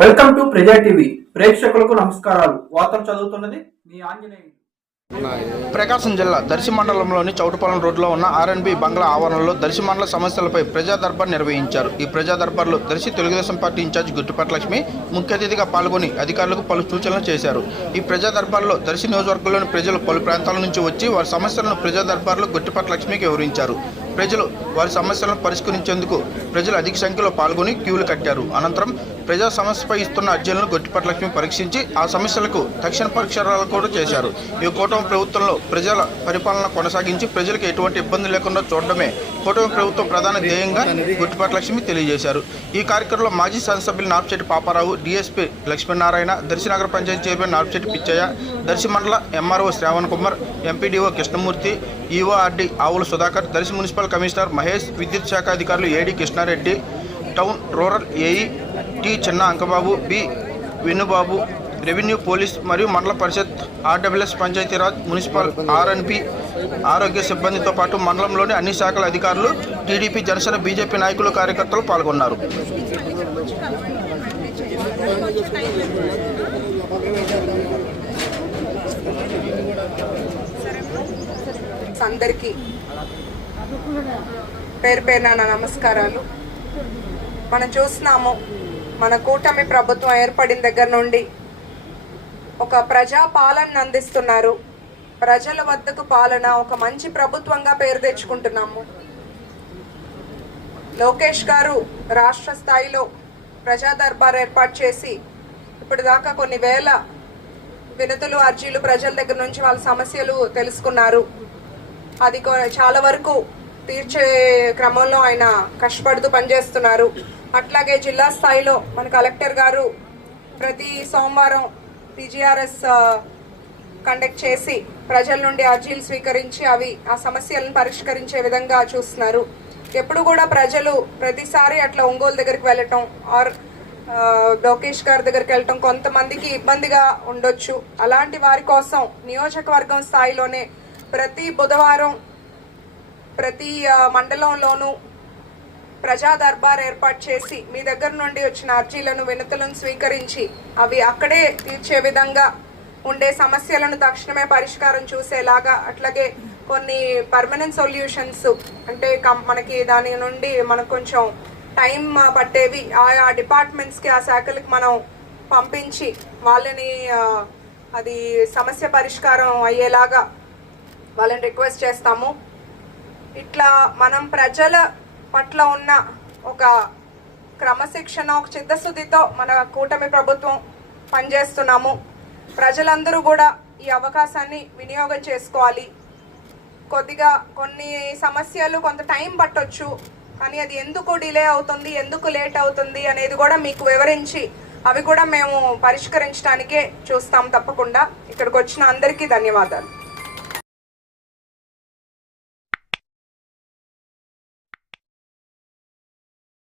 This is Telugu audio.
వెల్కమ్ టు ప్రజా టీవీ. ప్రేక్షకులకు నమస్కారాలు. వార్తలు చదువుతున్నది మీ ఆంజనేయులు. ప్రకాశం జిల్లా దర్శి మండలంలోని చౌటుపాలెం రోడ్లో ఉన్న ఆర్ఎన్బి బంగ్లా ఆవరణలో దర్శి మండల సమస్యలపై ప్రజా దర్బార్ నిర్వహించారు. ఈ ప్రజా దర్బార్లో Darsi Telugu Desam party in charge గుట్టుపట్ల Lakshmi ముఖ్య అతిథిగా పాల్గొని అధికారులకు పలు సూచనలు చేశారు. ఈ ప్రజా దర్బార్లో దర్శి నియోజకవర్గంలోని ప్రజలు పలు ప్రాంతాల నుంచి వచ్చి వారి సమస్యలను ప్రజా దర్బార్లో గుట్టిపట్ల లక్ష్మికి వివరించారు. ప్రజలు వారి సమస్యలను పరిష్కరించేందుకు ప్రజలు అధిక సంఖ్యలో పాల్గొని క్యూలు కట్టారు. అనంతరం ప్రజా సమస్యపై ఇస్తున్న అర్జీలను గొట్టిపట్లక్ష్మి పరీక్షించి ఆ సమస్యలకు తక్షణ పరిష్కారాలు కూడా చేశారు. ఈ కూటమి ప్రభుత్వంలో ప్రజల పరిపాలన కొనసాగించి ప్రజలకు ఎటువంటి ఇబ్బంది లేకుండా చూడడమే కూటమి ప్రభుత్వం ప్రధాన ధ్యేయంగా గుట్టిపట్ల తెలియజేశారు. ఈ కార్యక్రమంలో మాజీ శాసనసభ్యులు నార్పిశెట్టి పాపారావు డీఎస్పీ లక్ష్మీనారాయణ దర్శి నగర పంచాయతీ చైర్మన్ నార్పిశెట్టి పిచ్చయ్య దర్శి మండల MRO Shravan Kumar MPDO Krishnamurthy EORD Avula Sudhakar Darsi municipal commissioner Mahesh విద్యుత్ శాఖ అధికారులు AD Krishna Reddy town rural AE T Chinna Ankababu B Vennubabu revenue police మరియు మండల పరిషత్ ఆర్డబ్ల్యూఎస్ పంచాయతీరాజ్ మున్సిపల్ ఆర్ఎన్పి ఆరోగ్య సిబ్బందితో పాటు మండలంలోని అన్ని శాఖల అధికారులు టీడీపీ జనసేన బీజేపీ నాయకులు కార్యకర్తలు పాల్గొన్నారు. అందరికీ పేరు పేరున నమస్కారాలు. మనం చూస్తున్నాము మన కూటమి ప్రభుత్వం ఏర్పడిన దగ్గర నుండి ఒక ప్రజా పాలన అందిస్తున్నారు. ప్రజల వద్దకు పాలన ఒక మంచి ప్రభుత్వంగా పేరు తెచ్చుకుంటున్నాము. లోకేష్ గారు రాష్ట్ర స్థాయిలో ప్రజా దర్బార్ ఏర్పాటు చేసి ఇప్పుడు దాకా కొన్ని వేల వినతులు అర్జీలు ప్రజల దగ్గర నుంచి వాళ్ళ సమస్యలు తెలుసుకున్నారు. అది చాలా వరకు తీర్చే క్రమంలో ఆయన కష్టపడుతూ పనిచేస్తున్నారు. అట్లాగే జిల్లా స్థాయిలో మన కలెక్టర్ గారు ప్రతి సోమవారం పీజీఆర్ఎస్ కండక్ట్ చేసి ప్రజల నుండి అర్జీలు స్వీకరించి అవి ఆ సమస్యలను పరిష్కరించే విధంగా చూస్తున్నారు. ఎప్పుడు కూడా ప్రజలు ప్రతిసారి అట్లా ఒంగోలు దగ్గరికి వెళ్ళటం ఆర్ లోకేష్ గారి దగ్గరికి వెళ్ళటం కొంతమందికి ఇబ్బందిగా ఉండొచ్చు. అలాంటి వారి కోసం నియోజకవర్గం స్థాయిలోనే ప్రతి బుధవారం ప్రతి మండలంలోనూ ప్రజా దర్బార్ ఏర్పాటు చేసి మీ దగ్గర నుండి వచ్చిన అర్జీలను వినతులను స్వీకరించి అవి అక్కడే తీర్చే విధంగా ఉండే సమస్యలను తక్షణమే పరిష్కారం చూసేలాగా అట్లాగే కొన్ని పర్మనెంట్ సొల్యూషన్స్ అంటే కం- మనకి దాని నుండి మనకు కొంచెం టైం పట్టేవి ఆయా డిపార్ట్మెంట్స్కి ఆ శాఖలకు మనం పంపించి వాళ్ళని అది సమస్య పరిష్కారం అయ్యేలాగా వాళ్ళని రిక్వెస్ట్ చేస్తాము. ఇట్లా మనం ప్రజల పట్ల ఉన్న ఒక క్రమశిక్షణ ఒక చిత్తశుద్ధితో మన కూటమి ప్రభుత్వం పనిచేస్తున్నాము. ప్రజలందరూ కూడా ఈ అవకాశాన్ని వినియోగం చేసుకోవాలి. కొద్దిగా కొన్ని సమస్యలు కొంత టైం పట్టొచ్చు కానీ అది ఎందుకు డిలే అవుతుంది ఎందుకు లేట్ అవుతుంది అనేది కూడా మీకు వివరించి అవి కూడా మేము పరిష్కరించడానికే చూస్తాం తప్పకుండా. ఇక్కడికి వచ్చిన అందరికీ ధన్యవాదాలు.